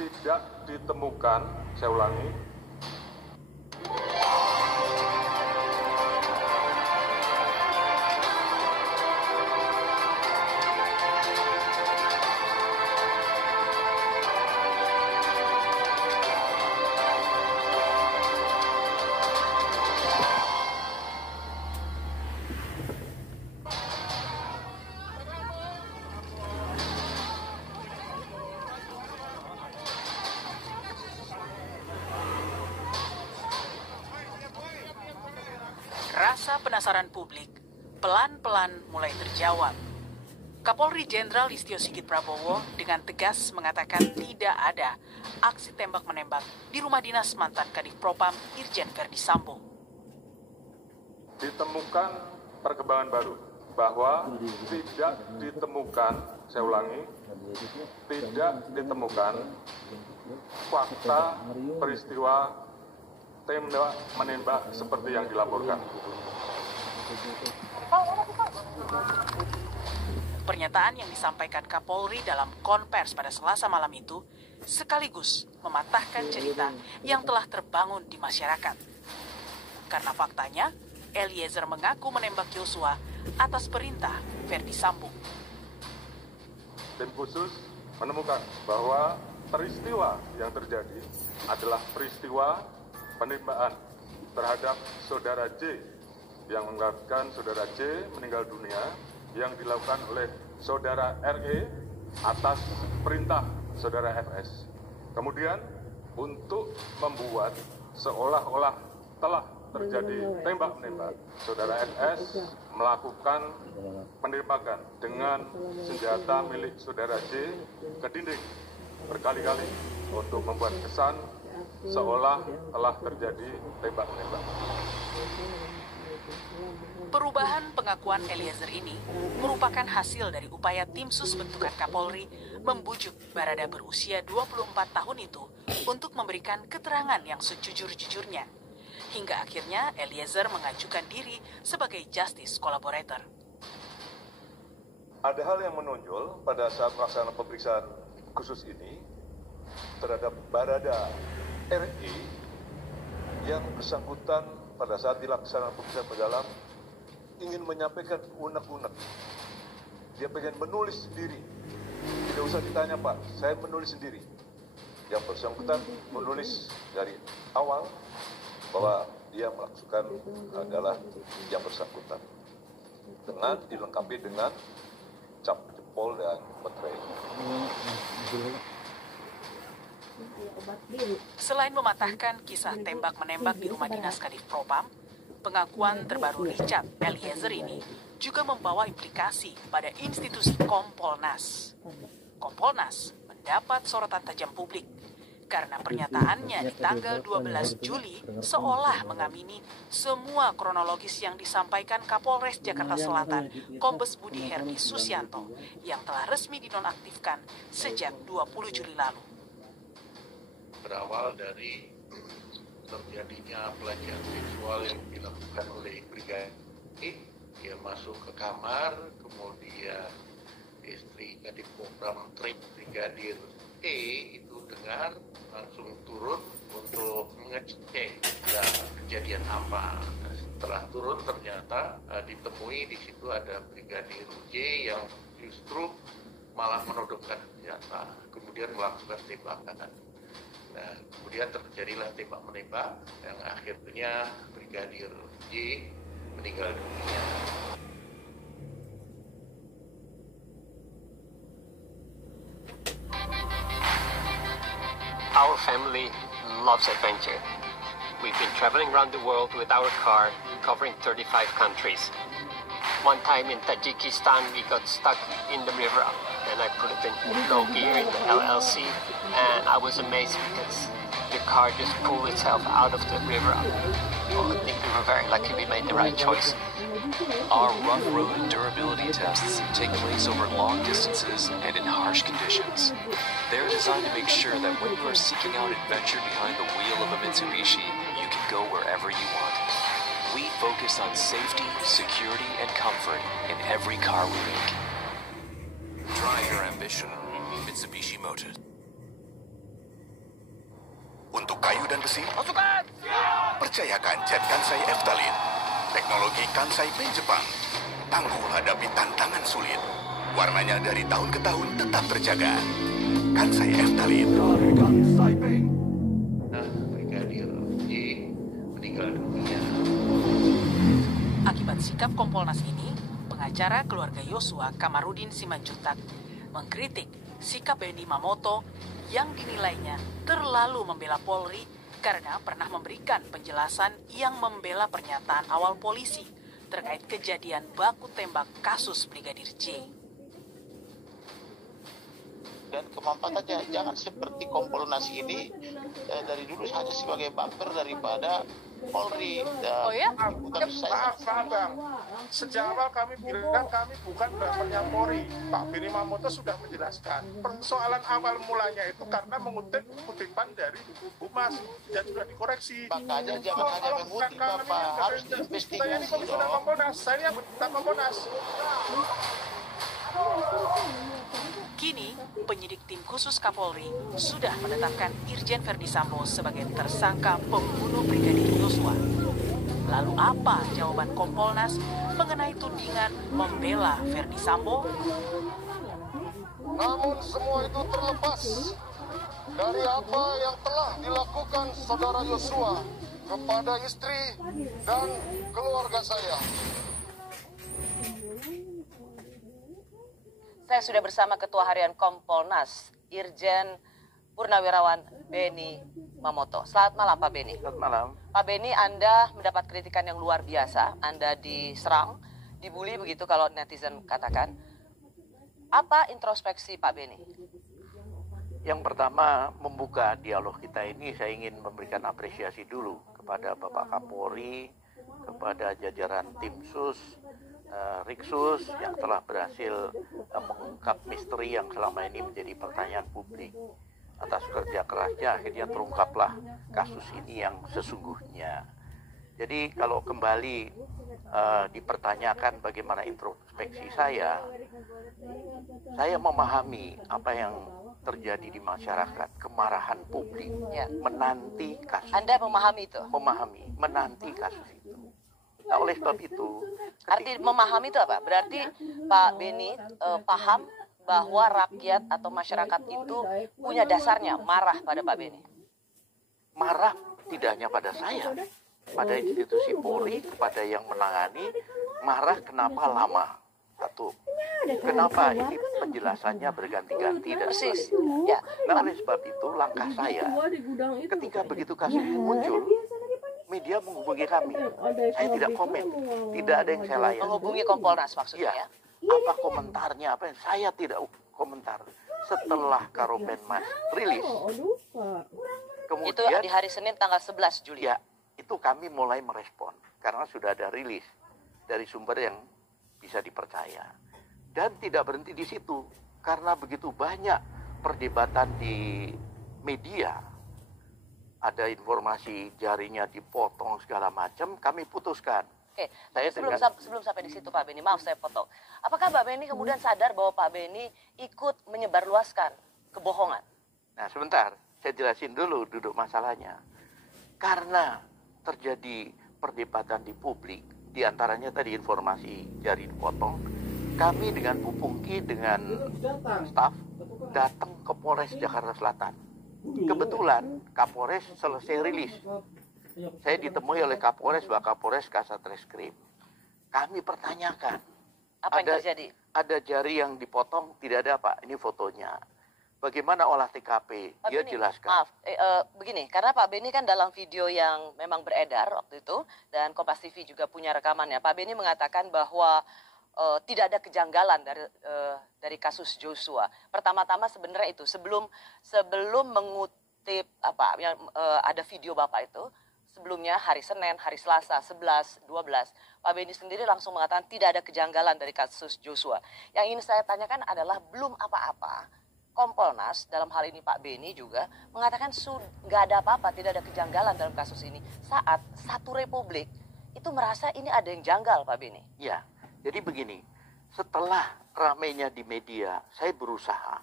tidak ditemukan, saya ulangi, Rasa penasaran publik pelan-pelan mulai terjawab. Kapolri Jenderal Listio Sigit Prabowo dengan tegas mengatakan tidak ada aksi tembak-menembak di rumah dinas mantan Kadif Propam Irjen Verdi Sambo. Ditemukan perkembangan baru bahwa tidak ditemukan, saya ulangi, tidak ditemukan fakta peristiwa tembak menembak seperti yang dilaporkan. Pernyataan yang disampaikan Kapolri dalam konvers pada Selasa malam itu sekaligus mematahkan cerita yang telah terbangun di masyarakat. Karena faktanya, Eliezer mengaku menembak Yosua atas perintah Verdi Sambo. Tim khusus menemukan bahwa peristiwa yang terjadi adalah peristiwa penembakan terhadap saudara J yang mengakibatkan saudara J meninggal dunia yang dilakukan oleh saudara RE atas perintah saudara FS. Kemudian untuk membuat seolah-olah telah terjadi tembak-menembak, saudara FS melakukan penembakan dengan senjata milik saudara J ke dinding berkali-kali untuk membuat kesan seolah telah terjadi tembak-menembak. Perubahan pengakuan Eliezer ini merupakan hasil dari upaya tim sus bentukan Kapolri membujuk Barada berusia 24 tahun itu untuk memberikan keterangan yang sejujur-jujurnya. Hingga akhirnya Eliezer mengajukan diri sebagai justice collaborator. Ada hal yang menonjol pada saat melaksanakan pemeriksaan khusus ini terhadap Barada RI yang bersangkutan pada saat dilaksanakan pemeriksaan mendalam ingin menyampaikan unek-unek. Dia pengen menulis sendiri. Tidak usah ditanya, Pak, saya menulis sendiri. Yang bersangkutan menulis dari awal bahwa dia melakukan adalah yang bersangkutan. Dengan dilengkapi dengan cap jempol dan materai. Selain mematahkan kisah tembak-menembak di rumah dinas Kadif Propam, pengakuan terbaru Richard Eliezer ini juga membawa implikasi pada institusi Kompolnas. Kompolnas mendapat sorotan tajam publik karena pernyataannya di tanggal 12 Juli seolah mengamini semua kronologis yang disampaikan Kapolres Jakarta Selatan Kombes Budi Herdi Susianto yang telah resmi dinonaktifkan sejak 20 Juli lalu. Berawal dari terjadinya pelecehan seksual yang dilakukan oleh Brigadir E, dia masuk ke kamar, kemudian istri Kadif Propam Brigadir E itu dengar, langsung turun untuk mengecek kejadian apa. Nah, setelah turun ternyata ditemui di situ ada Brigadir J yang justru malah menodongkan senjata, kemudian melakukan tembakan. Nah, kemudian terjadilah tembak-menembak yang akhirnya Brigadir J meninggal dunia. Our family loves adventure. We've been traveling around the world with our car, covering 35 countries. One time in Tajikistan, we got stuck in the river, and I put it in low gear in the LLC, and I was amazed because the car just pulled itself out of the river. Well, I think we were very lucky we made the right choice. Our rough road and durability tests take place over long distances and in harsh conditions. They're designed to make sure that when you are seeking out adventure behind the wheel of a Mitsubishi, you can go wherever you want. We focus on safety, security, and comfort in every car we make. Drive your ambition, Mitsubishi Motors. Untuk kayu dan besi, percayakan cat Kansai Eftalin. Teknologi Kansai Paint Jepang. Tangguh hadapi tantangan sulit. Warnanya dari tahun ke tahun tetap terjaga. Kansai Eftalin. Nah, Brigadir J meninggal dunia. Akibat sikap Kompolnas ini, pengacara keluarga Yosua Kamarudin Simanjuntak mengkritik sikap Benny Mamoto yang dinilainya terlalu membela Polri karena pernah memberikan penjelasan yang membela pernyataan awal polisi terkait kejadian baku tembak kasus Brigadir J. Dan kemanfaatannya jangan seperti Kompolnas ini dari dulu hanya sebagai bumper daripada Polri. Oh ya? Maaf Bang, sejak awal kami bilang kami bukan bumpernya Polri. Pak Benny Mamoto sudah menjelaskan. Persoalan awal mulanya itu karena mengutip kutipan dari Humas dan sudah dikoreksi. Makanya jangan hanya mengutip, Bapak, harus diinvestigasi. Saya ini komisioner Kompolnas, saya yang berita Kompolnas. Kini, penyidik tim khusus Kapolri sudah menetapkan Irjen Verdi Sambo sebagai tersangka pembunuh Brigadir Yosua. Lalu apa jawaban Kompolnas mengenai tudingan membela Verdi Sambo? Namun semua itu terlepas dari apa yang telah dilakukan saudara Yosua kepada istri dan keluarga saya. Saya sudah bersama Ketua Harian Kompolnas, Irjen Purnawirawan Benny Mamoto. Selamat malam, Pak Benny. Selamat malam. Pak Benny, Anda mendapat kritikan yang luar biasa. Anda diserang, dibully begitu kalau netizen katakan. Apa introspeksi Pak Benny? Yang pertama, membuka dialog kita ini, saya ingin memberikan apresiasi dulu kepada Bapak Kapolri, kepada jajaran tim sus, Riksus yang telah berhasil mengungkap misteri yang selama ini menjadi pertanyaan publik. Atas kerja kerasnya akhirnya terungkaplah kasus ini yang sesungguhnya. Jadi kalau kembali dipertanyakan bagaimana introspeksi saya memahami apa yang terjadi di masyarakat, kemarahan publik, menanti kasus. Anda memahami itu? Memahami, menanti kasus itu. Nah, oleh sebab itu, arti memahami itu apa? Berarti Pak Benny paham bahwa rakyat atau masyarakat itu punya dasarnya marah pada Pak Benny. Marah tidak hanya pada saya, pada institusi Polri, kepada yang menangani. Marah kenapa lama? Satu, kenapa ini penjelasannya berganti-ganti dan persis. Ya. Nah, oleh sebab itu langkah saya ketika begitu kasus ini muncul, media menghubungi kami. Saya tidak komen, tidak ada yang saya layani. Menghubungi Kompolnas maksudnya ya? Apa komentarnya, apa yang saya tidak komentar. Setelah Karopenmas rilis, kemudian itu di hari Senin tanggal 11 Juli. Ya, itu kami mulai merespon karena sudah ada rilis dari sumber yang bisa dipercaya. Dan tidak berhenti di situ, karena begitu banyak perdebatan di media. Ada informasi jarinya dipotong segala macam, kami putuskan. Oke, sebelum sampai di situ Pak Benny, maaf saya potong. Apakah Pak Benny kemudian sadar bahwa Pak Benny ikut menyebarluaskan kebohongan? Nah sebentar, saya jelasin dulu duduk masalahnya. Karena terjadi perdebatan di publik, diantaranya tadi informasi jari dipotong, kami dengan Bu Pungki, dengan staf, datang ke Polres Jakarta Selatan. Kebetulan Kapolres selesai rilis. Saya ditemui oleh Kapolres, Wakapolres, Kasatreskrim. Kami pertanyakan. Apa yang terjadi? Ada jari yang dipotong, tidak ada Pak, ini fotonya. Bagaimana olah TKP? Pak Dia Benny, jelaskan. maaf, begini, karena Pak Benny kan dalam video yang memang beredar waktu itu, dan Kompas TV juga punya rekamannya, Pak Benny mengatakan bahwa tidak ada kejanggalan dari kasus Joshua. Pertama-tama sebenarnya itu sebelum mengutip ada video Bapak itu, sebelumnya hari Senin, hari Selasa 11, 12, Pak Benny sendiri langsung mengatakan tidak ada kejanggalan dari kasus Joshua. Yang ingin saya tanyakan adalah belum apa-apa. Kompolnas dalam hal ini Pak Benny juga mengatakan nggak ada apa-apa, tidak ada kejanggalan dalam kasus ini. Saat satu republik itu merasa ini ada yang janggal Pak Benny. Ya. Jadi begini, setelah ramainya di media, saya berusaha.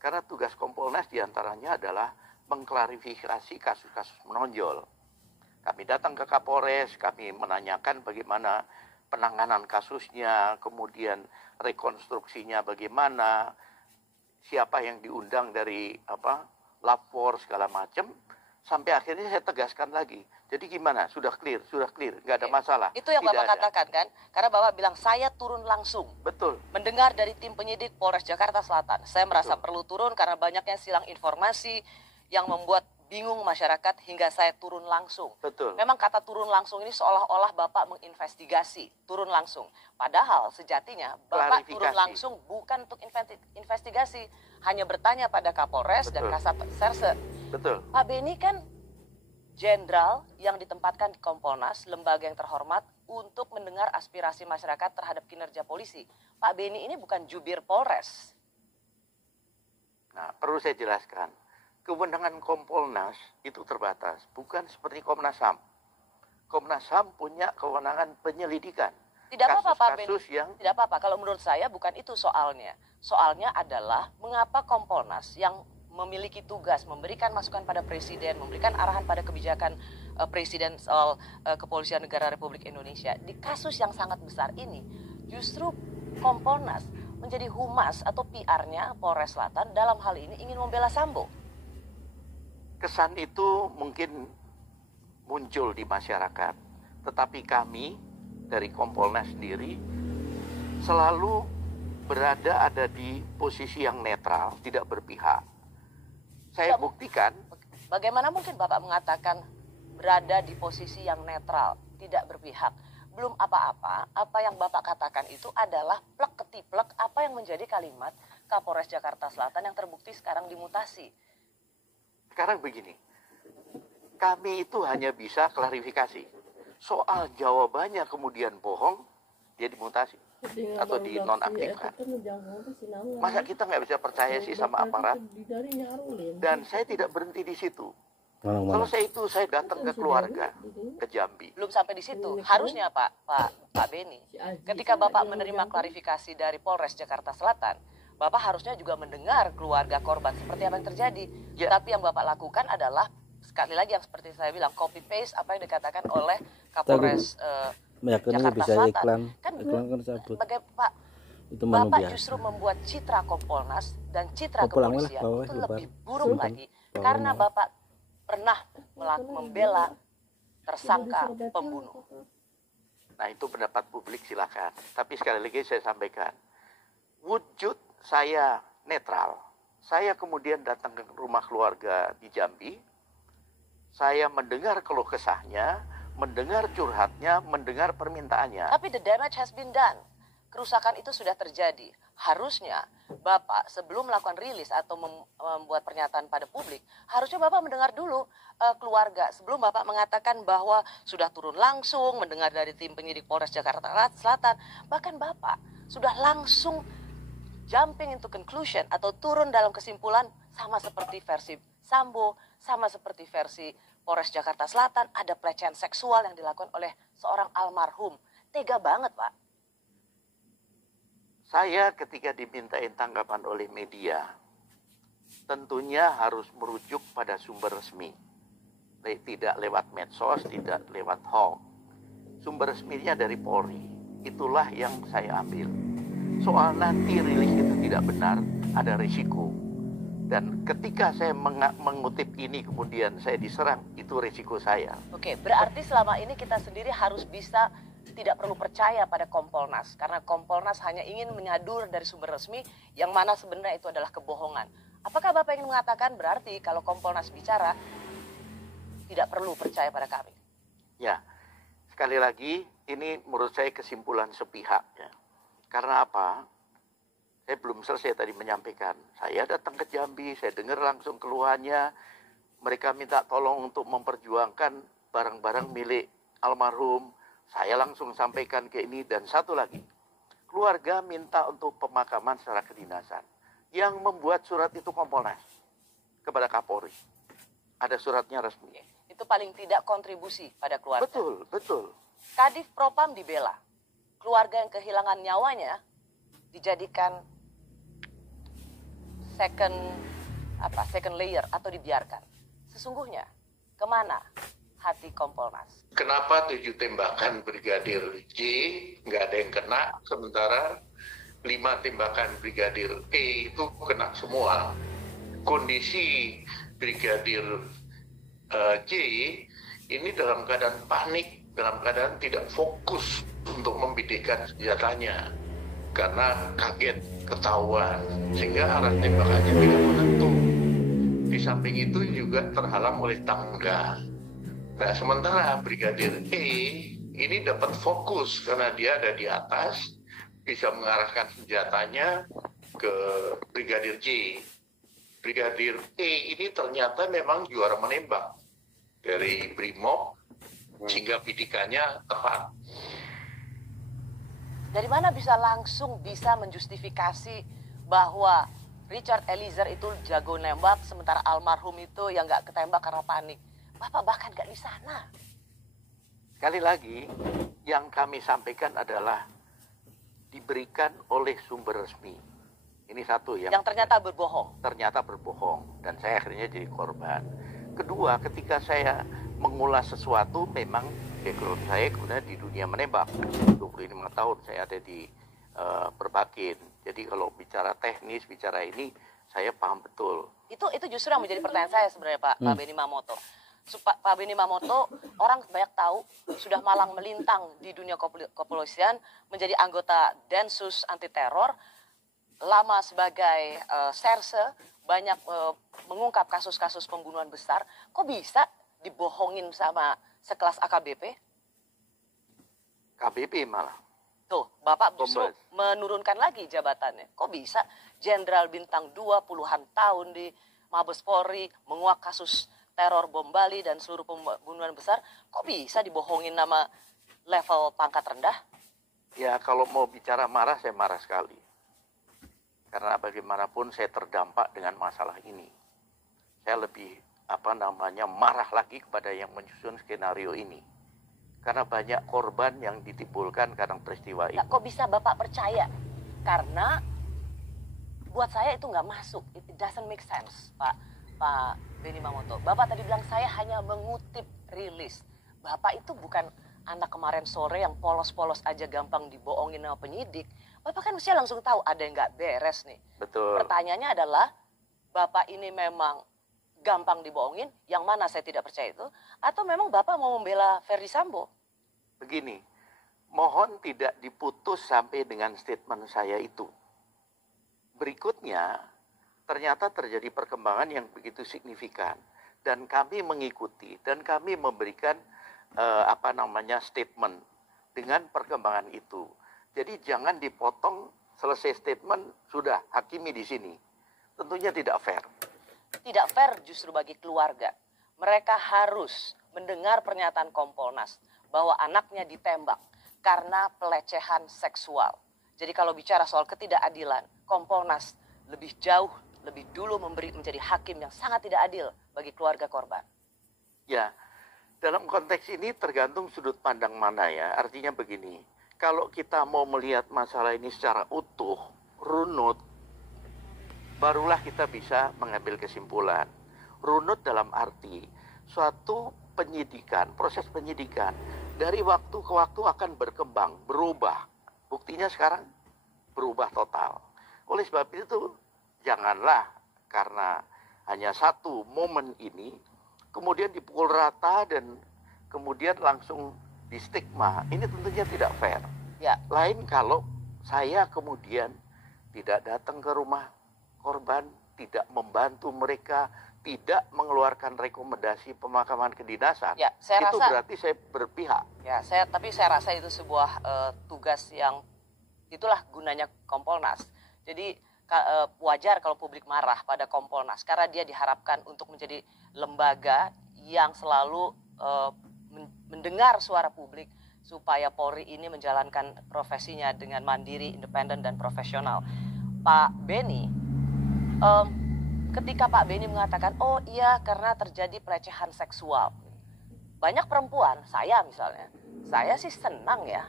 Karena tugas Kompolnas diantaranya adalah mengklarifikasi kasus-kasus menonjol. Kami datang ke Kapolres, kami menanyakan bagaimana penanganan kasusnya, kemudian rekonstruksinya bagaimana, siapa yang diundang dari lapor segala macam, sampai akhirnya saya tegaskan lagi. Jadi gimana? Sudah clear, nggak ada masalah. Itu yang Bapak katakan kan? Karena Bapak bilang saya turun langsung. Betul. Mendengar dari tim penyidik Polres Jakarta Selatan, saya merasa perlu turun karena banyaknya silang informasi yang membuat bingung masyarakat hingga saya turun langsung. Betul. Memang kata turun langsung ini seolah-olah Bapak menginvestigasi, turun langsung. Padahal sejatinya Bapak turun langsung bukan untuk investigasi, hanya bertanya pada Kapolres dan Kasat Serse. Betul. Pak Beni kan jenderal yang ditempatkan di Kompolnas, lembaga yang terhormat untuk mendengar aspirasi masyarakat terhadap kinerja polisi. Pak Beni ini bukan jubir Polres. Nah, perlu saya jelaskan. Kewenangan Kompolnas itu terbatas, bukan seperti Komnas HAM. Komnas HAM punya kewenangan penyelidikan. Tidak apa-apa Pak Beni, yang... tidak apa-apa. Kalau menurut saya bukan itu soalnya. Soalnya adalah mengapa Kompolnas yang memiliki tugas memberikan masukan pada Presiden, memberikan arahan pada kebijakan Presiden soal Kepolisian Negara Republik Indonesia. Di kasus yang sangat besar ini, justru Kompolnas menjadi humas atau PR-nya Polres Selatan dalam hal ini ingin membela Sambo. Kesan itu mungkin muncul di masyarakat, tetapi kami dari Kompolnas sendiri selalu ada di posisi yang netral, tidak berpihak. Saya buktikan. Bagaimana mungkin Bapak mengatakan berada di posisi yang netral, tidak berpihak? Belum apa-apa, apa yang Bapak katakan itu adalah plek ketiplek apa yang menjadi kalimat Kapolres Jakarta Selatan yang terbukti sekarang dimutasi. Sekarang begini, kami itu hanya bisa klarifikasi. Soal jawabannya kemudian bohong, dia dimutasi atau dinonaktifkan. Masa kita nggak bisa percaya sih sama aparat? Dan saya tidak berhenti di situ. Kalau saya datang ke keluarga, ke Jambi. Belum sampai di situ. Harusnya Pak Beni, ketika Bapak menerima klarifikasi dari Polres Jakarta Selatan, Bapak harusnya juga mendengar keluarga korban seperti apa yang terjadi. Ya. Tapi yang Bapak lakukan adalah, sekali lagi yang seperti saya bilang, copy paste apa yang dikatakan oleh Kapolres Jakarta Selatan. Iklan sebagai Pak, itu Bapak justru membuat citra Kompolnas dan citra kepolisian itu lebih buruk lagi. Karena Bapak pernah membela tersangka pembunuh. Nah, itu pendapat publik, silakan. Tapi sekali lagi saya sampaikan, wujud saya netral. Saya kemudian datang ke rumah keluarga di Jambi. Saya mendengar keluh kesahnya, mendengar curhatnya, mendengar permintaannya. Tapi the damage has been done. Kerusakan itu sudah terjadi. Harusnya Bapak sebelum melakukan rilis atau membuat pernyataan pada publik, harusnya Bapak mendengar dulu keluarga. Sebelum Bapak mengatakan bahwa sudah turun langsung, mendengar dari tim penyidik Polres Jakarta Selatan, bahkan Bapak sudah langsung jumping into conclusion atau turun dalam kesimpulan sama seperti versi Sambo, sama seperti versi Polres Jakarta Selatan, ada pelecehan seksual yang dilakukan oleh seorang almarhum. Tega banget, Pak. Saya ketika dimintain tanggapan oleh media, tentunya harus merujuk pada sumber resmi. Tidak lewat medsos, tidak lewat hoax. Sumber resminya dari Polri. Itulah yang saya ambil. Soal nanti rilis itu tidak benar, ada risiko. Dan ketika saya mengutip ini kemudian saya diserang, itu risiko saya. Oke, berarti selama ini kita sendiri harus bisa tidak perlu percaya pada Kompolnas. Karena Kompolnas hanya ingin menyadur dari sumber resmi yang mana sebenarnya itu adalah kebohongan. Apakah Bapak ingin mengatakan berarti kalau Kompolnas bicara, tidak perlu percaya pada kami? Ya, sekali lagi ini menurut saya kesimpulan sepihak ya. Karena apa? Saya belum selesai tadi menyampaikan. Saya datang ke Jambi, saya dengar langsung keluhannya. Mereka minta tolong untuk memperjuangkan barang-barang milik almarhum. Saya langsung sampaikan ke ini. Dan satu lagi, keluarga minta untuk pemakaman secara kedinasan. Yang membuat surat itu Kompolnas kepada Kapolri. Ada suratnya resmi. Itu paling tidak kontribusi pada keluarga. Betul, betul. Kadif Propam dibela. Keluarga yang kehilangan nyawanya dijadikan second layer atau dibiarkan. Sesungguhnya, kemana hati Kompolnas? Kenapa 7 tembakan Brigadir J nggak ada yang kena, sementara 5 tembakan Brigadir E itu kena semua? Kondisi Brigadir J ini dalam keadaan panik, dalam keadaan tidak fokus untuk membidikkan senjatanya karena kaget ketahuan, sehingga arah tembakannya tidak menentu. Di samping itu juga terhalang oleh tangga. Nah, sementara Brigadir E ini dapat fokus karena dia ada di atas, bisa mengarahkan senjatanya ke Brigadir J. Brigadir E ini ternyata memang juara menembak dari Brimob, sehingga bidikannya tepat. Dari mana bisa langsung menjustifikasi bahwa Richard Eliezer itu jago nembak, sementara almarhum itu yang nggak ketembak karena panik? Bapak bahkan nggak di sana. Sekali lagi, yang kami sampaikan adalah diberikan oleh sumber resmi. Ini satu ya. Yang ternyata berbohong. Ternyata berbohong, dan saya akhirnya jadi korban. Kedua, ketika saya mengulas sesuatu, memang background saya kemudian di dunia menembak. 25 tahun saya ada di Perbakin. Jadi kalau bicara teknis, bicara ini, saya paham betul. Itu justru yang menjadi pertanyaan saya sebenarnya Pak Benny Mamoto. Pak Benny Mamoto, orang banyak tahu, sudah malang melintang di dunia kepolisian, menjadi anggota Densus Anti Teror, lama sebagai serse, banyak mengungkap kasus-kasus pembunuhan besar. Kok bisa dibohongin sama sekelas AKBP? KBP malah. Tuh, Bapak justru menurunkan lagi jabatannya. Kok bisa Jenderal Bintang 2 puluhan tahun di Mabes Polri menguak kasus teror bom Bali dan seluruh pembunuhan besar, kok bisa dibohongin nama level pangkat rendah? Ya, kalau mau bicara marah, saya marah sekali. Karena bagaimanapun saya terdampak dengan masalah ini. Saya lebih, marah lagi kepada yang menyusun skenario ini. Karena banyak korban yang ditimbulkan karena peristiwa ini. Kok bisa Bapak percaya? Karena buat saya itu nggak masuk. It doesn't make sense, Pak Benny Mamoto. Bapak tadi bilang saya hanya mengutip rilis. Bapak itu bukan anak kemarin sore yang polos-polos aja gampang dibohongin sama penyidik. Bapak kan mesti langsung tahu ada yang nggak beres nih. Betul. Pertanyaannya adalah, Bapak ini memang gampang dibohongin, yang mana saya tidak percaya itu, atau memang Bapak mau membela Ferdy Sambo? Begini, mohon tidak diputus sampai dengan statement saya itu. Berikutnya, ternyata terjadi perkembangan yang begitu signifikan. Dan kami mengikuti, dan kami memberikan statement dengan perkembangan itu. Jadi jangan dipotong selesai statement, sudah hakimi di sini. Tentunya tidak fair. Tidak fair justru bagi keluarga. Mereka harus mendengar pernyataan Kompolnas bahwa anaknya ditembak karena pelecehan seksual. Jadi kalau bicara soal ketidakadilan, Kompolnas lebih jauh, lebih dulu menjadi hakim yang sangat tidak adil bagi keluarga korban. Ya, dalam konteks ini tergantung sudut pandang mana ya. Artinya begini, kalau kita mau melihat masalah ini secara utuh, runut, barulah kita bisa mengambil kesimpulan. Runut dalam arti suatu penyidikan, proses penyidikan dari waktu ke waktu akan berkembang, berubah. Buktinya sekarang berubah total. Oleh sebab itu, janganlah karena hanya satu momen ini, kemudian dipukul rata dan kemudian langsung di stigma. Ini tentunya tidak fair. Ya. Lain kalau saya kemudian tidak datang ke rumah korban, tidak membantu mereka, tidak mengeluarkan rekomendasi pemakaman kedinasan, ya, saya itu rasa, berarti saya berpihak. Ya, tapi saya rasa itu sebuah tugas yang itulah gunanya Kompolnas. Jadi wajar kalau publik marah pada Kompolnas karena dia diharapkan untuk menjadi lembaga yang selalu mendengar suara publik supaya Polri ini menjalankan profesinya dengan mandiri, independen, dan profesional. Pak Benny, ketika Pak Benny mengatakan, oh iya karena terjadi pelecehan seksual. Banyak perempuan, saya misalnya, saya sih senang ya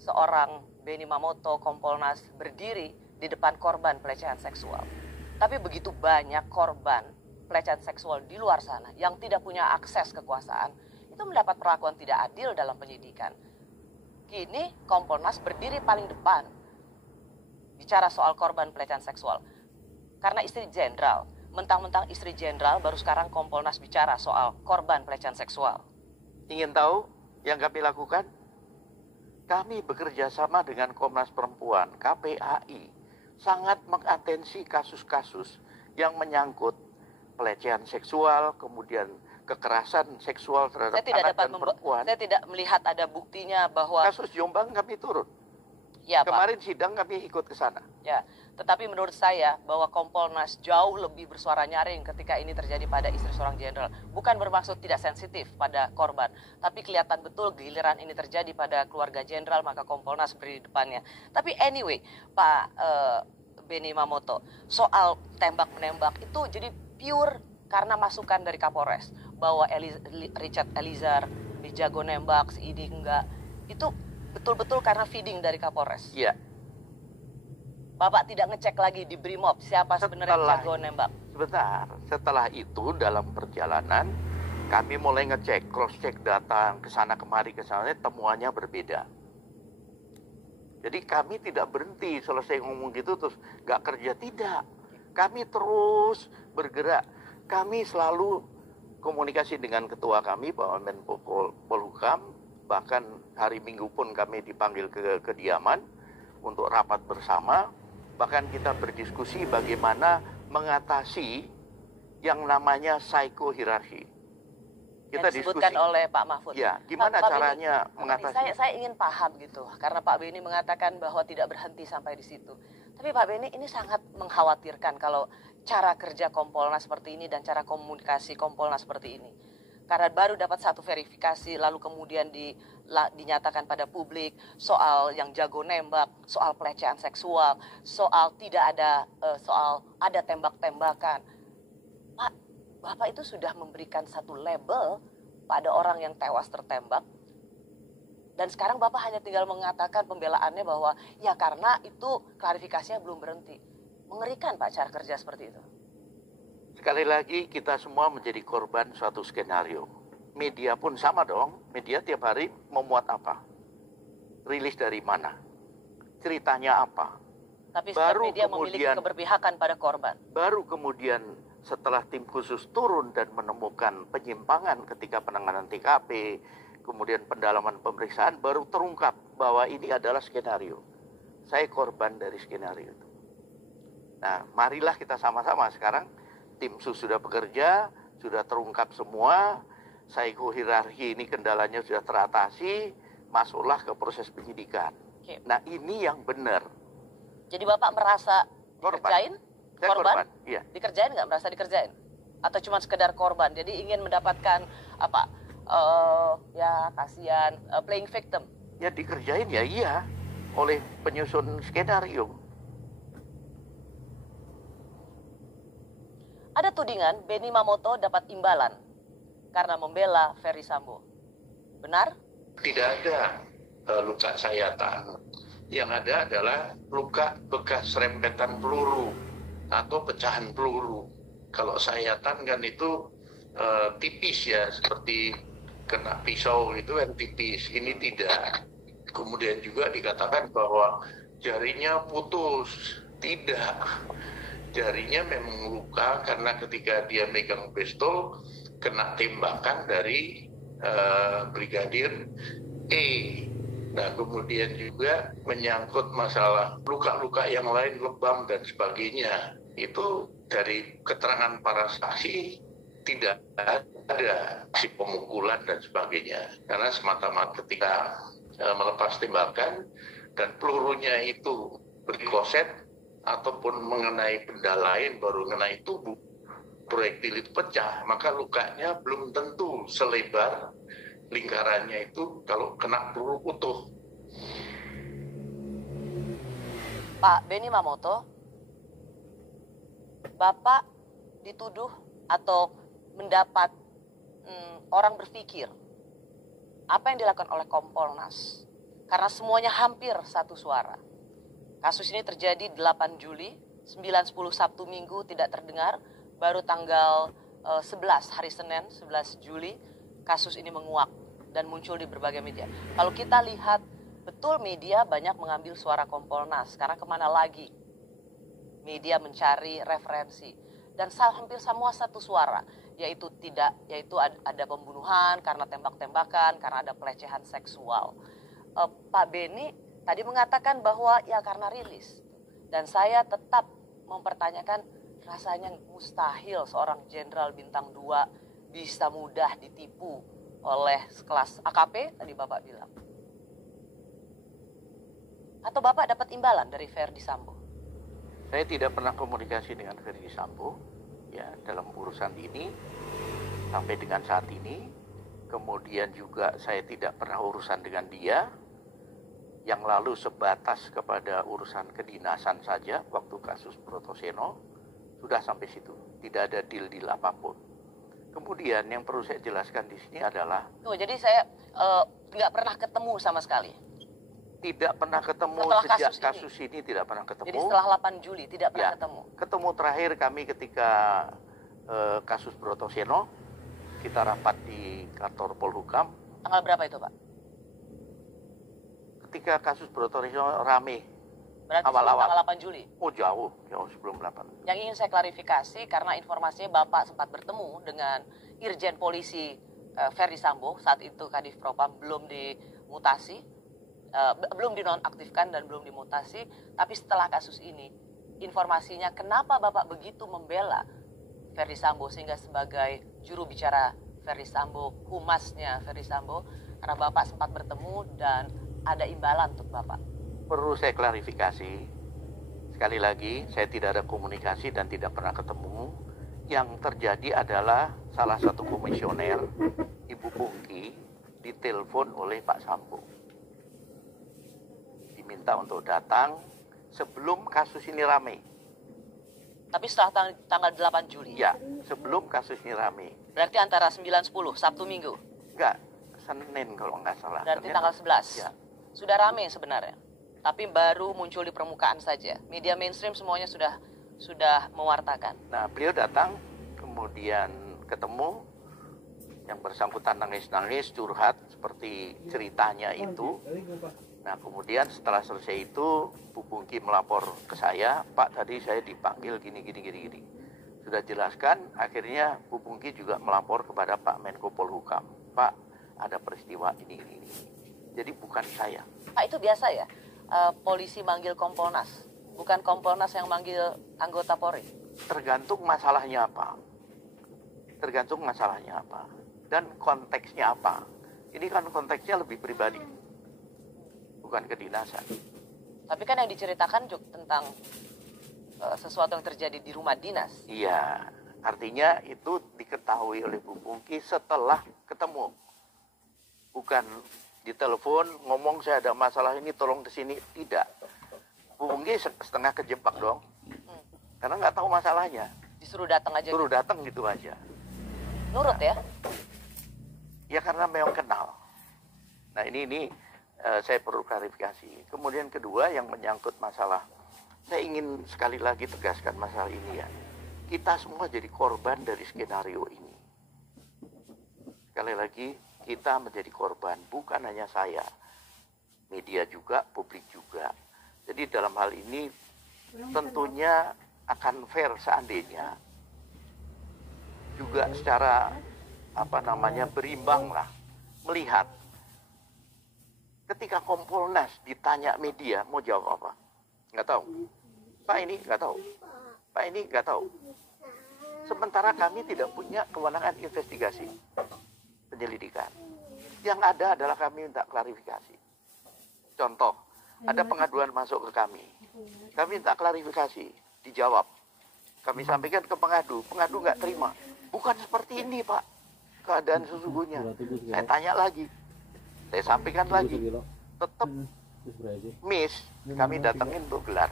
seorang Benny Mamoto, Kompolnas berdiri di depan korban pelecehan seksual. Tapi begitu banyak korban pelecehan seksual di luar sana yang tidak punya akses kekuasaan itu mendapat perlakuan tidak adil dalam penyidikan. Kini Kompolnas berdiri paling depan bicara soal korban pelecehan seksual. Karena istri jenderal, mentang-mentang istri jenderal baru sekarang Kompolnas bicara soal korban pelecehan seksual. Ingin tahu yang kami lakukan? Kami bekerja sama dengan Komnas Perempuan, KPAI, sangat mengatensi kasus-kasus yang menyangkut pelecehan seksual, kemudian kekerasan seksual terhadap anak dan perempuan. Saya tidak melihat ada buktinya bahwa kasus Jombang kami turun. Ya, kemarin Pak. sidang kami ikut ke sana. Ya, tetapi menurut saya bahwa Kompolnas jauh lebih bersuara nyaring ketika ini terjadi pada istri seorang jenderal. Bukan bermaksud tidak sensitif pada korban, tapi kelihatan betul giliran ini terjadi pada keluarga jenderal maka Kompolnas berdiri di depannya. Tapi anyway, Pak Benny Mamoto, soal tembak-menembak itu jadi pure karena masukan dari Kapolres bahwa Richard Eliezer dijago nembak, si ini enggak. Itu betul-betul karena feeding dari Kapolres. Iya. Bapak tidak ngecek lagi di Brimob siapa sebenarnya jago nembak. Setelah itu dalam perjalanan kami mulai ngecek, cross-check data ke sana kemari temuannya berbeda. Jadi kami tidak berhenti selesai ngomong gitu terus nggak kerja, tidak. Kami terus bergerak. Kami selalu komunikasi dengan ketua kami, Pak Menko Polhukam. Bahkan hari Minggu pun kami dipanggil ke kediaman untuk rapat bersama. Bahkan kita berdiskusi bagaimana mengatasi yang namanya psikohierarki. Kita disebutkan diskusi oleh Pak Mahfud. Ya, gimana Pak caranya Benny, mengatasi? Saya ingin paham gitu, karena Pak Benny mengatakan bahwa tidak berhenti sampai di situ. Tapi Pak Benny, ini sangat mengkhawatirkan kalau cara kerja Kompolnas seperti ini dan cara komunikasi Kompolnas seperti ini. Karena baru dapat satu verifikasi, lalu kemudian dinyatakan pada publik soal yang jago nembak, soal pelecehan seksual, soal tidak ada, soal ada tembak-tembakan. Pak, Bapak itu sudah memberikan satu label pada orang yang tewas tertembak. Dan sekarang Bapak hanya tinggal mengatakan pembelaannya bahwa ya karena itu klarifikasinya belum berhenti. Mengerikan Pak cara kerja seperti itu. Sekali lagi kita semua menjadi korban suatu skenario. Media pun sama dong. Media tiap hari memuat apa? Rilis dari mana? Ceritanya apa? Tapi setiap media memiliki keberpihakan pada korban. Baru kemudian setelah tim khusus turun dan menemukan penyimpangan ketika penanganan TKP, kemudian pendalaman pemeriksaan, baru terungkap bahwa ini adalah skenario. Saya korban dari skenario itu. Nah, marilah kita sama-sama sekarang. Tim sus sudah bekerja, sudah terungkap semua, psikohierarki ini kendalanya sudah teratasi, masuklah ke proses penyidikan. Oke. Nah ini yang benar. Jadi Bapak merasa dikerjain? Korban? Iya. Dikerjain nggak? Merasa dikerjain? Atau cuma sekedar korban? Jadi ingin mendapatkan apa? Ya kasihan, playing victim. Ya dikerjain ya iya, oleh penyusun skenario. Ada tudingan Benny Mamoto dapat imbalan karena membela Ferry Sambo. Benar? Tidak ada luka sayatan. Yang ada adalah luka bekas serempetan peluru atau pecahan peluru. Kalau sayatan kan itu tipis ya, seperti kena pisau itu kan tipis. Ini tidak. Kemudian juga dikatakan bahwa jarinya putus. Tidak. Jarinya memang luka karena ketika dia megang pistol kena tembakan dari Brigadir E. Nah kemudian juga menyangkut masalah luka-luka yang lain, lebam dan sebagainya. Itu dari keterangan para saksi tidak ada aksi pemukulan dan sebagainya. Karena semata-mata ketika melepas tembakan dan pelurunya itu berkoset ataupun mengenai benda lain baru mengenai tubuh, proyektil itu pecah, maka lukanya belum tentu selebar lingkarannya itu kalau kena peluru utuh. Pak Benny Mamoto, Bapak dituduh atau mendapat orang berpikir apa yang dilakukan oleh Kompolnas karena semuanya hampir satu suara. Kasus ini terjadi 8 Juli, 9-10 Sabtu Minggu tidak terdengar, baru tanggal 11 hari Senin 11 Juli kasus ini menguak dan muncul di berbagai media. Kalau kita lihat betul media banyak mengambil suara Kompolnas karena kemana lagi media mencari referensi dan hampir semua satu suara yaitu ada pembunuhan karena tembak-tembakan, karena ada pelecehan seksual. Pak Beni tadi mengatakan bahwa ya karena rilis dan saya tetap mempertanyakan rasanya mustahil seorang jenderal bintang 2 bisa mudah ditipu oleh kelas AKP tadi Bapak bilang. Atau Bapak dapat imbalan dari Verdi Sambo? Saya tidak pernah komunikasi dengan Verdi Sambo ya dalam urusan ini sampai dengan saat ini. Kemudian juga saya tidak pernah urusan dengan dia. Yang lalu sebatas kepada urusan kedinasan saja waktu kasus Brotoseno. Sudah sampai situ, tidak ada deal-deal apapun. Kemudian yang perlu saya jelaskan di sini adalah... jadi saya nggak pernah ketemu sama sekali? Tidak pernah ketemu setelah sejak kasus ini tidak pernah ketemu. Jadi setelah 8 Juli tidak pernah ketemu? Ketemu terakhir kami ketika kasus Brotoseno, kita rapat di kantor Polhukam. Tanggal berapa itu Pak? Ketika kasus Brotoseno rame. Berarti awal-awal tanggal 8 Juli? Oh jauh sebelum 8. Yang ingin saya klarifikasi karena informasinya Bapak sempat bertemu dengan Irjen Polisi Verdi Sambo saat itu Kadif Propam belum dimutasi, belum dinonaktifkan dan belum dimutasi. Tapi setelah kasus ini informasinya kenapa Bapak begitu membela Verdi Sambo sehingga sebagai juru bicara Verdi Sambo, humasnya Verdi Sambo, karena Bapak sempat bertemu dan ada imbalan untuk Bapak. Perlu saya klarifikasi, sekali lagi saya tidak ada komunikasi dan tidak pernah ketemu. Yang terjadi adalah salah satu komisioner, Ibu Pungki, ditelepon oleh Pak Sambo. Diminta untuk datang sebelum kasus ini rame. Tapi setelah tanggal 8 Juli? Ya, sebelum kasus ini rame. Berarti antara 9-10, Sabtu Minggu? Enggak, Senin kalau nggak salah. Berarti Senin, tanggal 11? Ya. Sudah rame sebenarnya? Tapi baru muncul di permukaan saja. Media mainstream semuanya sudah mewartakan. Nah, beliau datang, kemudian ketemu, yang bersangkutan nangis-nangis, curhat seperti ceritanya itu. Nah, kemudian setelah selesai itu, Bu Pungki melapor ke saya, Pak tadi saya dipanggil gini. Sudah jelaskan, akhirnya Bu Pungki juga melapor kepada Pak Menko Polhukam. Pak, ada peristiwa ini. Jadi bukan saya. Pak, itu biasa ya? Polisi manggil Kompolnas, bukan Kompolnas yang manggil anggota Polri? Tergantung masalahnya apa. Dan konteksnya apa. Ini kan konteksnya lebih pribadi, bukan kedinasan. Tapi kan yang diceritakan juga tentang sesuatu yang terjadi di rumah dinas. Iya, artinya itu diketahui oleh Bu Pungki setelah ketemu. Bukan ditelepon ngomong saya ada masalah ini tolong ke sini, tidak. Bu Pungki setengah kejebak dong. Karena nggak tahu masalahnya. Disuruh datang aja. Suruh datang gitu aja. Nurut ya? Ya karena memang kenal. Nah ini saya perlu klarifikasi. Kemudian kedua yang menyangkut masalah, saya ingin sekali lagi tegaskan masalah ini ya. Kita semua jadi korban dari skenario ini. Sekali lagi, kita menjadi korban, bukan hanya saya, media juga, publik juga. Jadi dalam hal ini tentunya akan fair seandainya juga secara berimbang lah melihat ketika Kompolnas ditanya media mau jawab apa, nggak tahu. Pak ini nggak tahu. Pak ini nggak tahu. Sementara kami tidak punya kewenangan investigasi, penyelidikan. Yang ada adalah kami minta klarifikasi. Contoh, ada pengaduan masuk ke kami. Kami minta klarifikasi, dijawab. Kami sampaikan ke pengadu nggak terima. Bukan seperti ini Pak, keadaan sesungguhnya. Saya tanya lagi, saya sampaikan lagi. Tetap miss, kami datangin untuk gelar.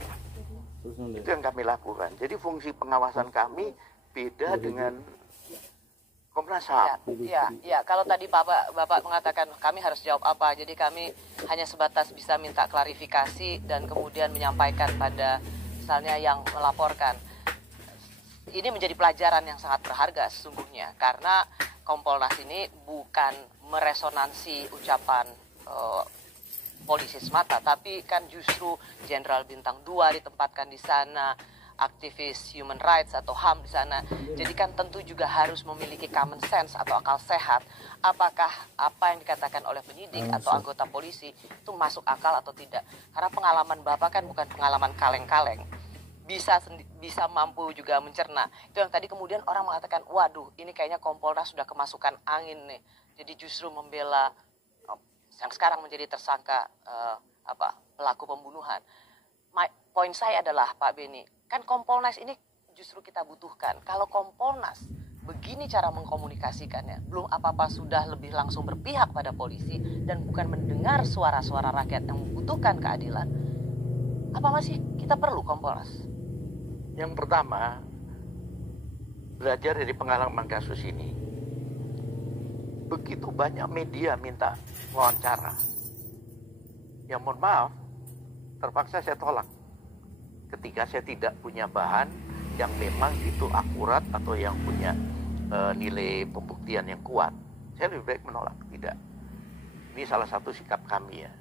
Itu yang kami lakukan. Jadi fungsi pengawasan kami beda dengan Komnas HAM. Ya. Kalau tadi Bapak mengatakan kami harus jawab apa, jadi kami hanya sebatas bisa minta klarifikasi dan kemudian menyampaikan pada misalnya yang melaporkan. Ini menjadi pelajaran yang sangat berharga sesungguhnya, karena Kompolnas ini bukan meresonansi ucapan polisi semata, tapi kan justru Jenderal Bintang 2 ditempatkan di sana, aktivis human rights atau HAM di sana. Jadi kan tentu juga harus memiliki common sense atau akal sehat. Apakah apa yang dikatakan oleh penyidik atau anggota polisi itu masuk akal atau tidak? Karena pengalaman Bapak kan bukan pengalaman kaleng-kaleng. Bisa mampu juga mencerna. Itu yang tadi kemudian orang mengatakan, waduh ini kayaknya Kompolnas sudah kemasukan angin nih. Jadi justru membela yang sekarang menjadi tersangka pelaku pembunuhan. Poin saya adalah Pak Beni, kan Kompolnas ini justru kita butuhkan. Kalau Kompolnas begini cara mengkomunikasikannya, belum apa-apa sudah lebih langsung berpihak pada polisi dan bukan mendengar suara-suara rakyat yang membutuhkan keadilan, apa masih kita perlu Kompolnas? Yang pertama, belajar dari pengalaman kasus ini, begitu banyak media minta wawancara. Ya mohon maaf, terpaksa saya tolak. Ketika saya tidak punya bahan yang memang itu akurat atau yang punya nilai pembuktian yang kuat, saya lebih baik menolak. Tidak. Ini salah satu sikap kami ya.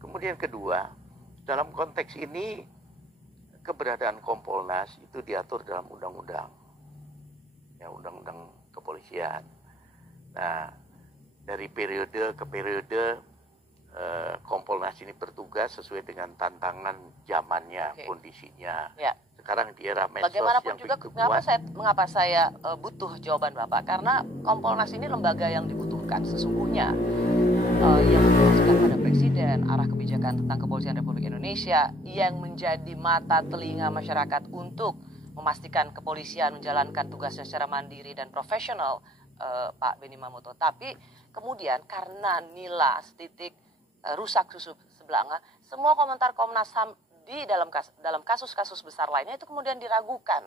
Kemudian kedua, dalam konteks ini keberadaan Kompolnas itu diatur dalam undang-undang. Ya, undang-undang kepolisian. Nah, dari periode ke periode Kompolnas ini bertugas sesuai dengan tantangan zamannya, kondisinya. Ya. Sekarang di era medsos bagaimanapun yang juga, kuat. mengapa saya butuh jawaban Bapak? Karena Kompolnas ini lembaga yang dibutuhkan sesungguhnya, yang dimasukkan pada Presiden, arah kebijakan tentang kepolisian Republik Indonesia, yang menjadi mata telinga masyarakat untuk memastikan kepolisian menjalankan tugasnya secara mandiri dan profesional, Pak Beni Mamoto. Tapi kemudian karena nila setitik rusak susu sebelanga, semua komentar Komnas HAM di dalam kasus-kasus besar lainnya itu kemudian diragukan.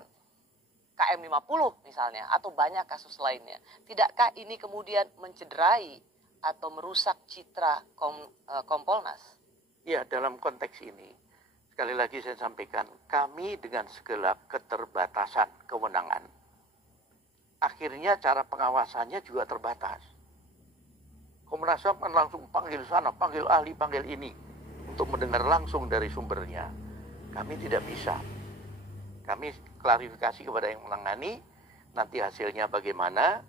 KM 50 misalnya, atau banyak kasus lainnya. Tidakkah ini kemudian mencederai atau merusak citra Kompolnas? Ya, dalam konteks ini, sekali lagi saya sampaikan, kami dengan segala keterbatasan kewenangan, akhirnya cara pengawasannya juga terbatas. Komnas HAM kan langsung panggil sana, panggil ahli, panggil ini, untuk mendengar langsung dari sumbernya. Kami tidak bisa. Kami klarifikasi kepada yang menangani, nanti hasilnya bagaimana,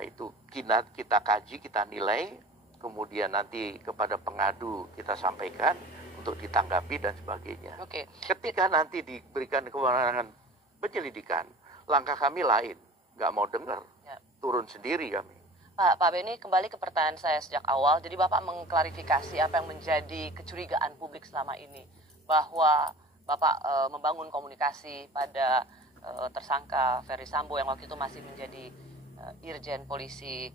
itu kita kaji, kita nilai, kemudian nanti kepada pengadu kita sampaikan untuk ditanggapi dan sebagainya. Oke. Ketika nanti diberikan kewenangan penyelidikan, langkah kami lain, nggak mau dengar, turun sendiri kami. Pak Beni, kembali ke pertanyaan saya sejak awal. Jadi Bapak mengklarifikasi apa yang menjadi kecurigaan publik selama ini, bahwa Bapak membangun komunikasi pada tersangka Ferry Sambo yang waktu itu masih menjadi Irjen Polisi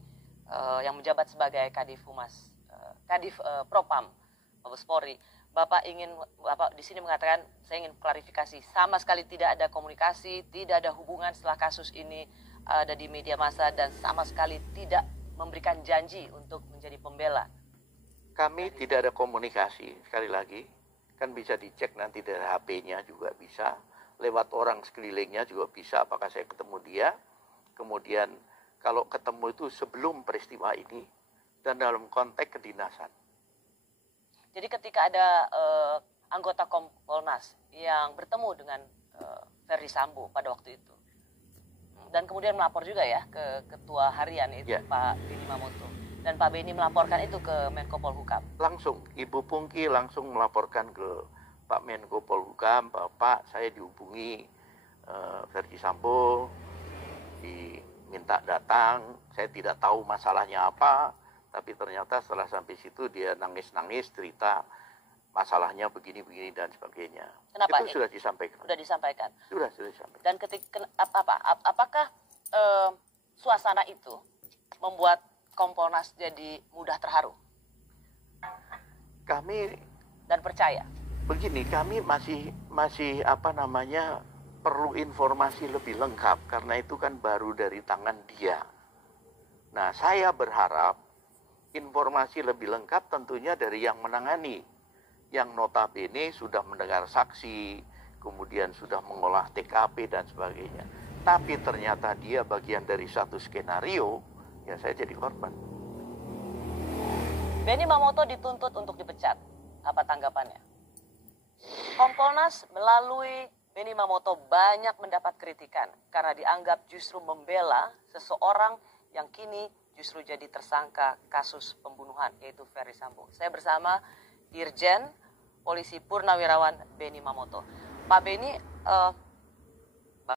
yang menjabat sebagai Kadif Humas, Kadif Propam Mabes Polri. Bapak di sini mengatakan, saya ingin klarifikasi, sama sekali tidak ada komunikasi, tidak ada hubungan setelah kasus ini ada di media massa, dan sama sekali tidak memberikan janji untuk menjadi pembela. Kami tidak ada komunikasi, sekali lagi, kan bisa dicek nanti dari HP-nya juga bisa, lewat orang sekelilingnya juga bisa, apakah saya ketemu dia, kemudian kalau ketemu itu sebelum peristiwa ini, dan dalam konteks kedinasan. Jadi ketika ada anggota Kompolnas yang bertemu dengan Ferry Sambo pada waktu itu, dan kemudian melapor juga ya ke Ketua Harian itu, Pak Beni Mamoto, dan Pak Beni melaporkan itu ke Menko Polhukam. Langsung, Ibu Pungki langsung melaporkan ke Pak Menko Polhukam, Bapak saya dihubungi Ferry Sambo, diminta datang, saya tidak tahu masalahnya apa, tapi ternyata setelah sampai situ dia nangis-nangis cerita masalahnya begini-begini dan sebagainya. Kenapa? Itu sudah disampaikan. Sudah disampaikan. Sudah disampaikan. Dan apakah suasana itu membuat Kompolnas jadi mudah terharu? Kami dan percaya. Begini, kami masih perlu informasi lebih lengkap karena itu kan baru dari tangan dia. Nah, saya berharap informasi lebih lengkap tentunya dari yang menangani, yang notabene sudah mendengar saksi, kemudian sudah mengolah TKP dan sebagainya. tapi ternyata dia bagian dari satu skenario, ya saya jadi korban. Benny Mamoto dituntut untuk dipecat. Apa tanggapannya? Kompolnas melalui Benny Mamoto banyak mendapat kritikan karena dianggap justru membela seseorang yang kini justru jadi tersangka kasus pembunuhan, yaitu Ferry Sambo. Saya bersama Dirjen Polisi Purnawirawan Benny Mamoto. Pak Benny,